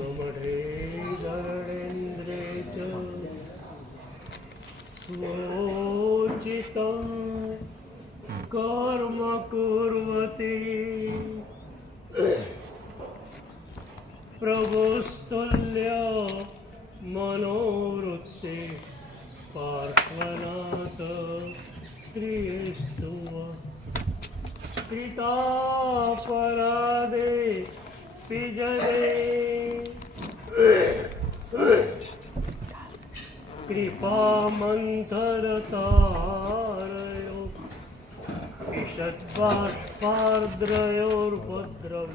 કમળે ગણેન્દ્રે ચોચિત કર્મ કુર્વતી. પ્રભુસ્તુલ્ય મનોવૃત્તે પાર્થનાથ શ્રીસ્તુ કૃતાપરાધે પિજરે. કૃપા મંથર તારયો ઈષદ્વાદ્રયોર્ભદ્રમ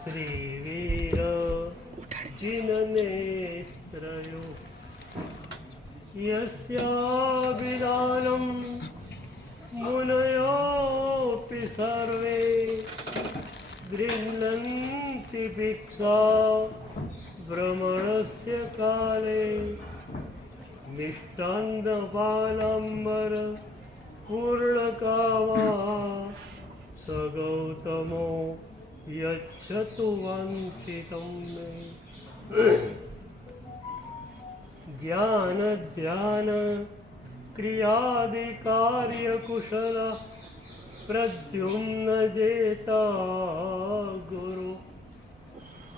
શ્રીવીર ચિનનેસ્ત્રયો યસ્યાભિધાનમ મુનયોપી સર્વે ગૃહ્ણંતિ ભિક્ષા भ्रमणस्य काले मिष्टान्दपालम्बर पूर्णकावा स गौतमो यच्छतु वञ्चितं मे। ज्ञानध्यान क्रियादिकार्यकुशल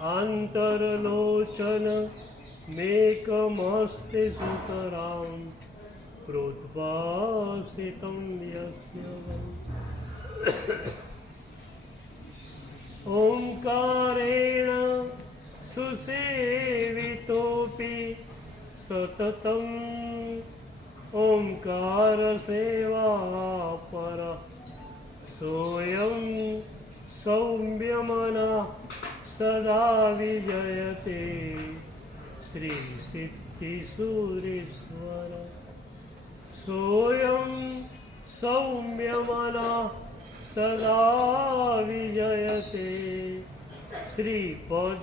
આંતરલોચન મેકમસ્તે સુતરામ પ્રોદ્ભાસિતમ યસ્ય ઓંકારેણ સુસેવિતોપી સતતમ ઓમકાર સેવા પર સોયમ સૌમ્યમના સદા વિજયતે શ્રી સિદ્ધિસુરેશ્વર સોયમ સૌમ્યમના સદા વિજયતે શ્રીભદ્રસુરેશ્વર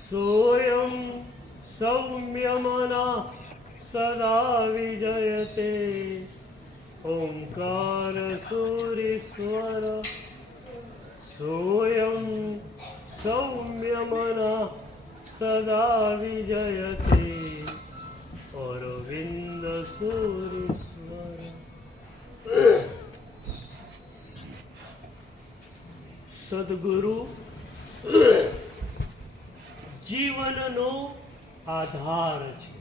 સોયમ સૌમ્યમના સદા વિજયતે ઓમકાર સુરેશ્વર સોયમ સૌમ્યમના સદા વિજયતે અરવિંદ સુરેશ્વર સદગુરુ જીવનનો આધાર છે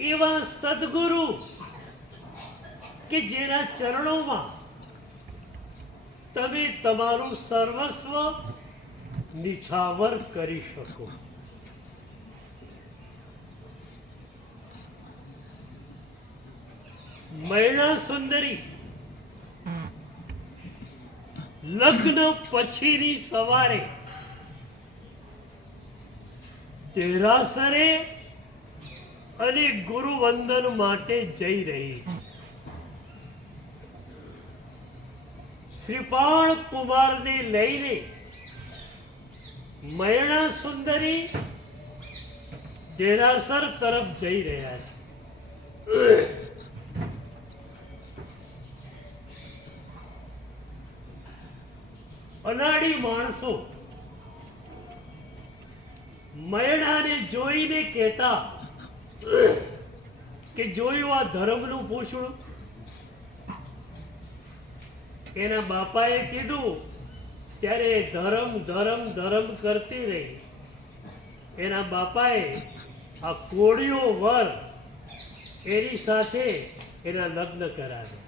એવા સદગુરુ કે જેના ચરણોમાં તમે તમારું સર્વસ્વ નિછાવર કરી શકો. મૈણા સુંદરી, લગ્ન પછીની સવારે તેરાસરે અને ગુરુ વંદન માટે જઈ રહી શ્રીપાળ શ્રીપાળ કુમારને લઈને મયણા સુંદરી દેરાસર તરફ જઈ રહ્યા છે. અનાડી માણસો મયણાને જોઈને કહેતા કે જોયું આ ધર્મનું પૂછડું એના બાપાએ કીધું, ત્યારે ધર્મ ધર્મ ધર્મ કરતી રહી. એના બાપાએ આ કોળીઓ વર એની સાથે એના લગ્ન કરાવ્યા.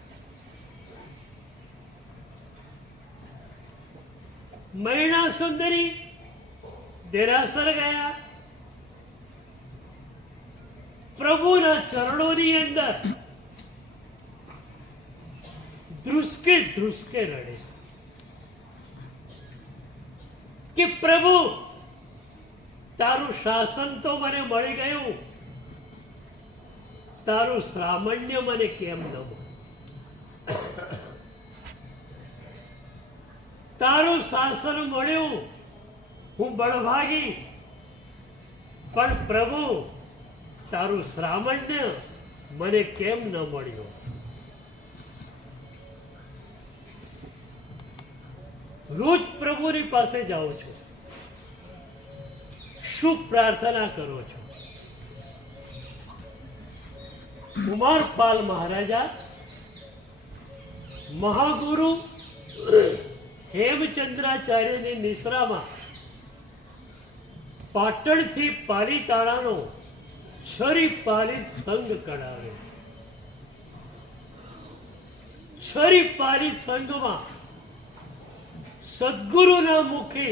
મૈણા સુંદરી દેરાસર ગયા. પ્રભુના ચરણોની અંદર. ધ્રુસકે ધ્રુસકે રડે. કે પ્રભુ, તારું શાસન તો મને મળી ગયું. તારું સામાન્ય મને કેમ ન તારું શાસન મળ્યું. હું બળભાગી. પણ પ્રભુ તારું શ્રાવણ મને કેમ ન મળ્યો? રોજ પ્રભુની પાસે જાઓ છો. શું પ્રાર્થના કરો છો. કુમારપાલ મહારાજા, મહાગુરુ હેમચંદ્રાચાર્યની નિશ્રામાં પાટણથી પાલીતાણાનો છરી પારી સંઘ કઢાવે. છરી પારી સંગમાં સદગુરુના મુખે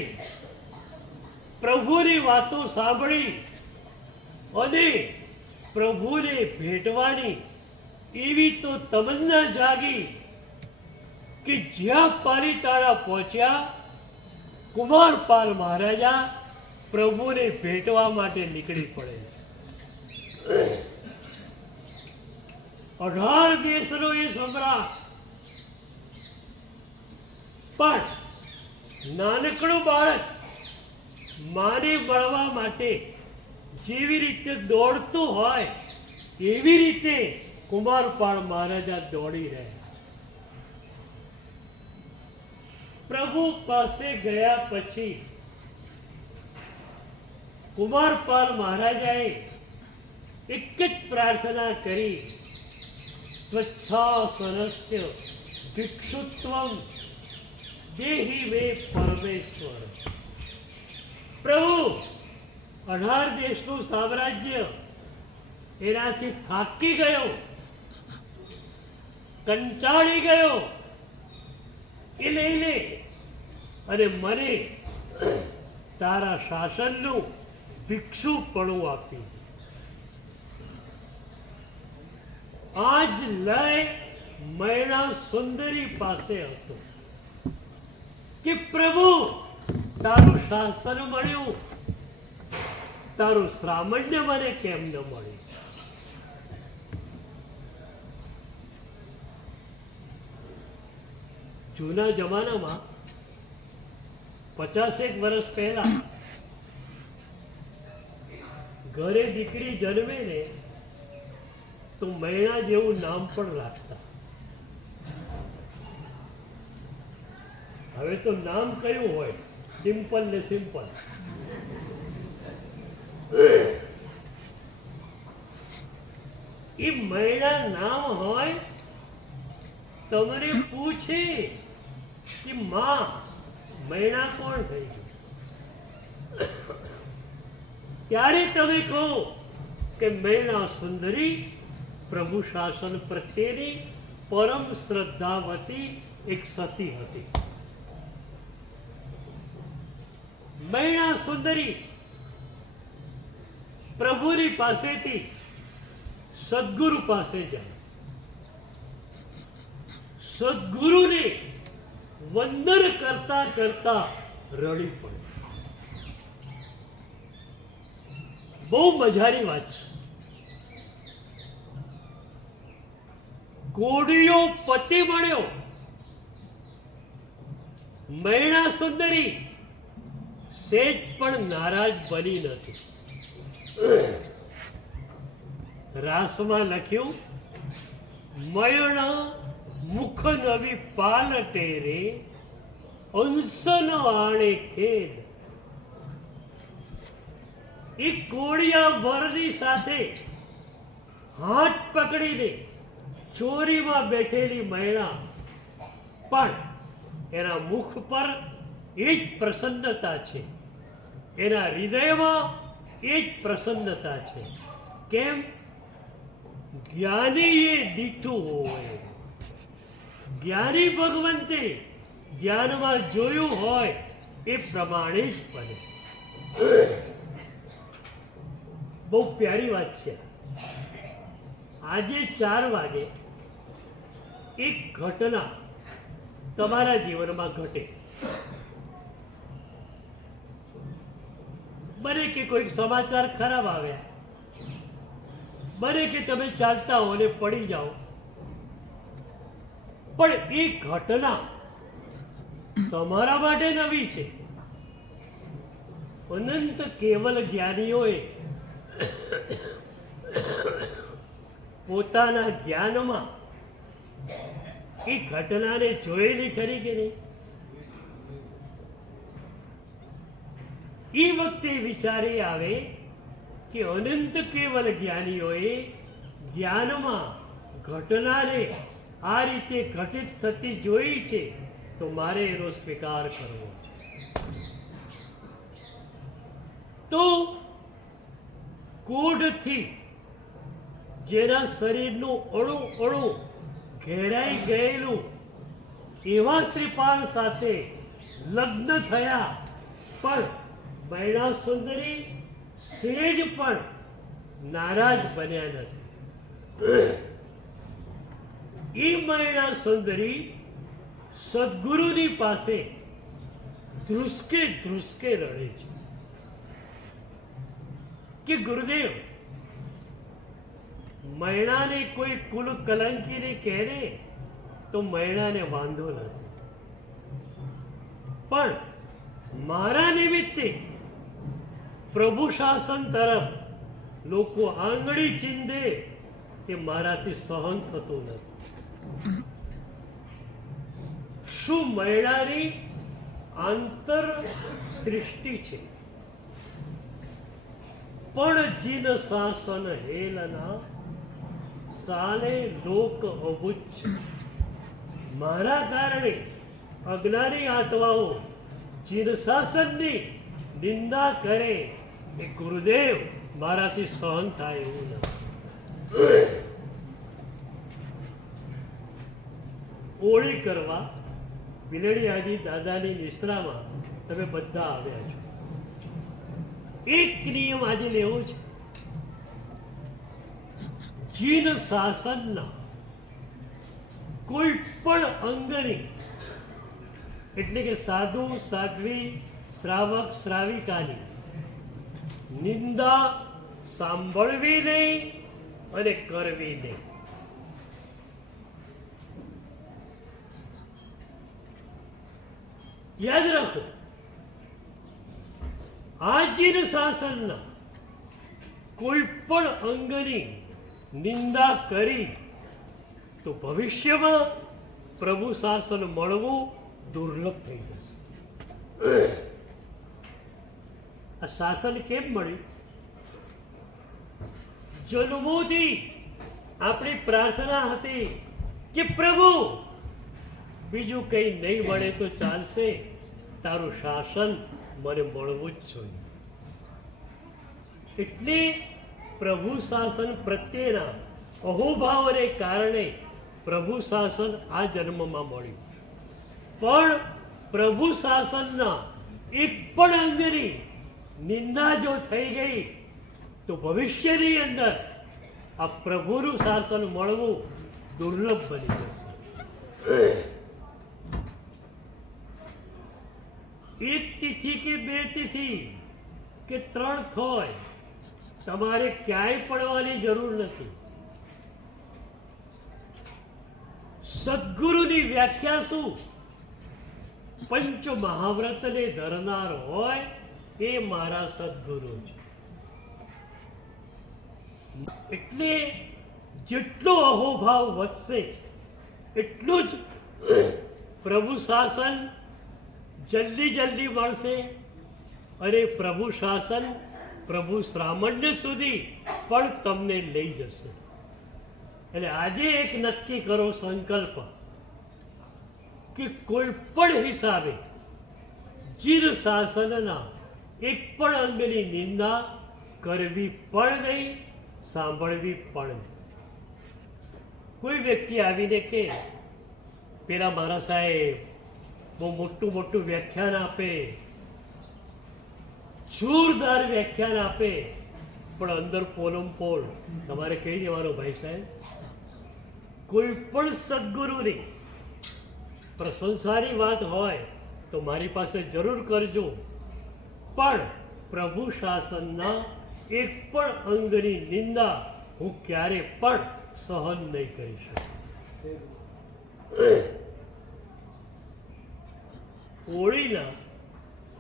પ્રભુની વાતો સાંભળી અને પ્રભુને ભેટવાની એવી તો તમન્ના જાગી કે જ્યાં પાલીતાણા પહોંચ્યા, કુમારપાલ મહારાજા પ્રભુને ભેટવા માટે નીકળી પડે અઢાર દેશનો એ સમ્રાટ પણ નાનકડું બાળક માને મળવા માટે જેવી રીતે દોડતું હોય, એવી રીતે કુમારપાળ મહારાજા દોડી રહ્યા. પ્રભુ પાસે ગયા પછી કુમારપાલ મહારાજાએ એક જ પ્રાર્થના કરી. ત્વચ્છા સરસ્ય ભિક્ષુત્વમ દેહી વે પરમેશ્વર પ્રભુ અઢાર દેશનું સામ્રાજ્ય એનાથી થાકી ગયો કંટાળી ગયો એ લઈ લે અને મને તારા શાસનનું ભિક્ષુપણું આપ્યું આજ લય મૈણા સુંદરી પાસે હતો. કે પ્રભુ, તારું શાસન મળ્યું? તારું શ્રામણ્ય મને કેમ ન મળ્યું? જૂના જમાનામાં પચાસેક વર્ષ પહેલા ઘરે દીકરી જન્મે ને તો મૈણા જેવું નામ પણ રાખતા હવે તો નામ કયું હોય? સિમ્પલ ને સિમ્પલ એ મૈણા નામ હોય, તમને પૂછે કે માં મૈણા કોણ થઈ ગયું? ત્યારે તમે કહો કે મૈણા સુંદરી પ્રભુ શાસન પ્રત્યેની પરમ શ્રદ્ધાવતી એક સતી હતી. મૈણા સુંદરી પ્રભુની પાસેથી સદગુરુ પાસે જાય. સદગુરુને વંદન કરતા કરતા રડી પડે. બહુ મજાની વાત છે. કોડિયો પતિ મળ્યો. મૈણા સુંદરી, શેઠ પણ નારાજ બની નથી. રાસમાં લખ્યું મયણ મુખ નવી પાલ ટેરે અંસન આણે ખેદ એ કોળિયા વરની સાથે હાથ પકડીને ચોરીમાં બેઠેલી મહિલા. પણ એના મુખ પર એ જ પ્રસન્નતા છે. એના હૃદયમાં એ જ પ્રસન્નતા છે. કેમ? જ્ઞાની એ દીઠું હોય. જ્ઞાની ભગવંતે જ્ઞાનમાં જોયું હોય એ પ્રમાણે જ બને. બહુ પ્યારી વાત છે. આજે ચાર વાગે એક ઘટના તમારા જીવનમાં ઘટે. બને કે કોઈક સમાચાર ખરાબ આવ્યા બને કે તમે ચાલતા હો ને પડી જાઓ. પણ એ ઘટના તમારા માટે નવી છે. અનંત કેવલ જ્ઞાનીઓએ પોતાના જ્ઞાનમાં એ ઘટનાને જોયેલી ખરી કે નહીં? એ વખતે વિચારી આવે કે અનંત કેવલ જ્ઞાનીઓએ જ્ઞાનમાં ઘટનાને આ રીતે ઘટિત થતી જોઈ છે, તો મારે એનો સ્વીકાર કરવો તો કોઢથી જેના શરીરનું અણુ અણુ ઘેરાઈ ગયેલું. એવા શ્રીપાલ સાથે લગ્ન થયા. પણ બૈણા સુંદરી સેજ પણ નારાજ બન્યા નથી. એ મૈણા સુંદરી સદગુરુની પાસે ધ્રુસકે ધ્રુસકે રડે છે. કે ગુરુદેવ મૈણાને કોઈ કુલ કલંકીને કહેરે તો મૈણાને વાંધો નથી. પણ મારા નિમિત્તે પ્રભુ શાસન તરફ લોકો આંગળી ચીંધે એ મારાથી સહન થતું નથી. શું મૈણાની આંતર સૃષ્ટિ છે? પણ જીન શાસન હેલના સાલે લોક અબુચ્છ મારા કારણે અજ્ઞાની આત્માઓ જીન શાસનની નિંદા કરે એ ગુરુદેવ મારાથી સહન થાય એવું નથી ઓળી કરવા બિલડી આદિ દાદાની નિશ્રામાં તમે બધા આવ્યા છો. એક નિયમ આજે લેવો છે. જીન શાસનના કોઈ પણ અંગની, એટલે કે સાધુ, સાધ્વી, શ્રાવક, શ્રાવિકાની, નિંદા સાંભળવી નહીં અને કરવી નહીં. યાદ રાખો આજીન શાસનના કોઈ પણ અંગની નિંદા કરી, તો ભવિષ્યમાં પ્રભુ શાસન મળવું દુર્લભ થઈ જશે. આ શાસન કેમ મળ્યું? જન્મોથી આપણી પ્રાર્થના હતી કે પ્રભુ, બીજું કંઈ નહીં મળે તો ચાલશે, તારું શાસન મને મળવું જ જોઈએ. એટલે પ્રભુ શાસન પ્રત્યેના અહોભાવને કારણે પ્રભુ શાસન આ જન્મમાં મળ્યું. પણ પ્રભુ શાસનના એક પણ અંગની નિંદા જો થઈ ગઈ, તો ભવિષ્યની અંદર આ પ્રભુનું શાસન મળવું દુર્લભ બની જશે. એક તિથિ કે બે તિથિ કે ત્રણ થોય તમારે ક્યાંય પડવાની જરૂર નથી. સદગુરુની વ્યાખ્યા શું? પંચ મહાવ્રતને ધરનાર હોય એ મારા સદગુરુ છે. એટલે જેટલો અહોભાવ વધશે, એટલું જ પ્રભુ શાસન જલ્દી જલ્દી મળશે. અને પ્રભુ શાસન પ્રભુ શ્રામણ્ય સુધી પણ તમને લઈ જશે. એટલે આજે એક નક્કી કરો સંકલ્પ કે કોઈ પણ હિસાબે ચિર શાસનના એક પણ અંગની નિંદા કરવી પણ નહીં, સાંભળવી પણ નહીં. કોઈ વ્યક્તિ આવીને કે, પેલા મારા સાહેબ, બહુ મોટું મોટું વ્યાખ્યાન આપે જોરદાર વ્યાખ્યાન આપે. પણ અંદર પોલમ પોલ. તમારે કહી દેવાનું ભાઈ સાહેબ. કોઈ પણ સદગુરુની પ્રશંસાની વાત હોય તો મારી પાસે જરૂર કરજો. પણ પ્રભુ શાસનના એક પણ અંગની નિંદા હું ક્યારે પણ સહન નહીં કરી શકું. હોળીના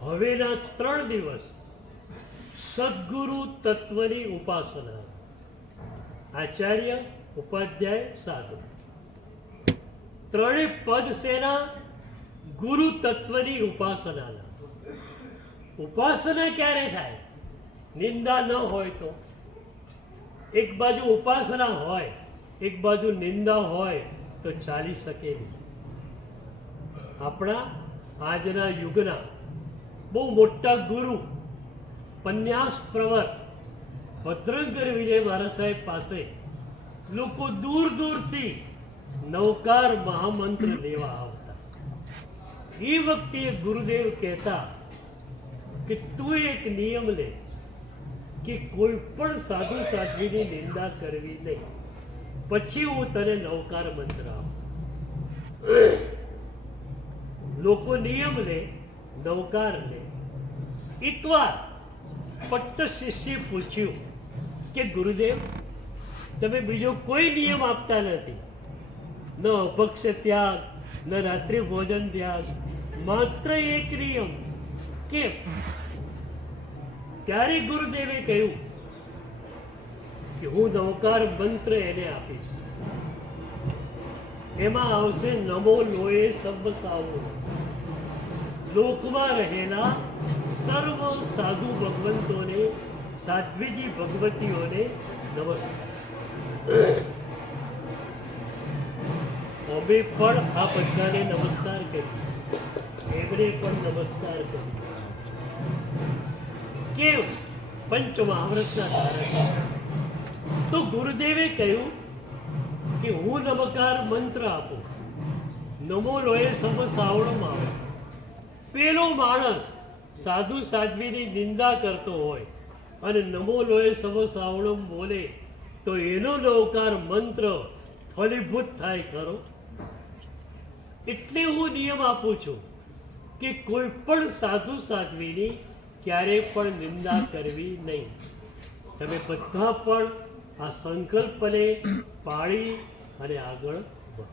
હવેના ત્રણ દિવસ સદગુરુ તત્વની ઉપાસના. આચાર્ય, ઉપાધ્યાય, સાધુ. ત્રણેય પદ સેના ગુરુ તત્વની ઉપાસનાના. ઉપાસના ક્યારે થાય? નિંદા ન હોય તો. એક બાજુ ઉપાસના હોય, એક બાજુ નિંદા હોય તો ચાલી શકે નહીં. આપણા આજના યુગના બહુ મોટા ગુરુ, પન્યાસ પ્રવર ભદ્રંકર વિજય મહારાજ સાહેબ પાસે લોકો દૂર દૂરથી નવકાર મહામંત્ર લેવા આવતા. એ વખતે ગુરુદેવ કહેતા કે તું એક નિયમ લે કે કોઈ પણ સાધુ સાધ્વીની નિંદા કરવી નહીં. પછી હું તને નવકાર મંત્ર આપું. લોકો નિયમ લે નવકાર લે એકવાર પટ્ટ શિષ્યે પૂછ્યું કે, ગુરુદેવ, તમે બીજો કોઈ નિયમ આપતા નથી. ન અભક્ષ ત્યાગ, ન રાત્રિ ભોજન ત્યાગ, માત્ર એક નિયમ કે ત્યારે ગુરુદેવે કહ્યું કે, હું નવકાર મંત્ર એને આપીશ. એમાં આવશે નમો લોએ સબ સાવો લોકમાં રહેલા સર્વ સાધુ ભગવંતોને, સાધ્વીજી ભગવતીઓને નમસ્કાર. અમે પણ આ બધાને નમસ્કાર કરી એમને પણ નમસ્કાર કર્યો કેમ? પંચ મહાવ્રતના ધારક તો ગુરુદેવે કહ્યું કે હું નમકાર મંત્ર આપું. નમો લોએ સમ સાવણમ આવે. પેલો માણસ સાધુ સાધ્વીની નિંદા કરતો હોય અને નમો લોએ સમ સાવણમ બોલે, તો એનો નવકાર મંત્ર ફલીભૂત થાય ખરો? એટલે હું નિયમ આપું છું કે કોઈ પણ સાધુ સાધ્વીની ક્યારેય પણ નિંદા કરવી નહીં. તમે બધા પણ આ સંકલ્પને પાળી અને આગળ વધો.